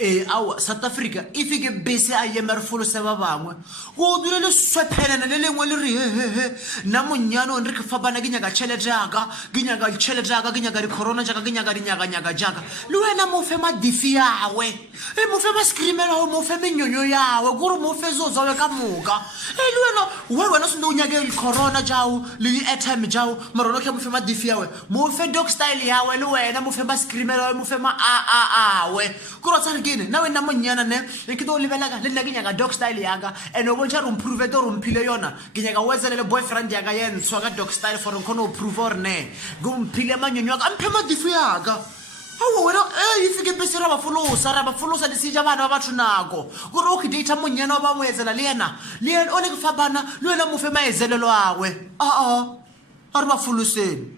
Awa South Africa if ke bese a ye merfolose ba bangwe go dule le swephelana le lengwe le re he na monyano re ke fapana ke nyaka tšhelete yaka ke nyaka tšhelete yaka ke nyaka di-corona jaka ke nyaka dinyaka jaka le wena mo fe madifi yawe mo fe mascreamela mo fe menyonyo yawe gore mo fe zo zawe ka moka le wena se ndo o nyake di-corona jao le di-airtime jao marono ke mo fe madifi yawe mo fe dog style yawe le wena mo fe mascreamela mo fe ma awe gore tsare kene na wena monyana ne ke tlo lebelaka le nna ke nyaka dog style yaka and o bontšha re improve to re mphile yona ke nyaka wetselele boyfriend yaka ye ntshwa ka dog style for nkgone o prove gore ne ke mphile manyonyo yaka mphe madifu yaka awo wena ife ke bese ra ba folosa di seja bana ba batho nako gore o ke data monyana ba mo etsela le yena o le ke fapana le wena mo fe maezelelo agwe a re ba foloseng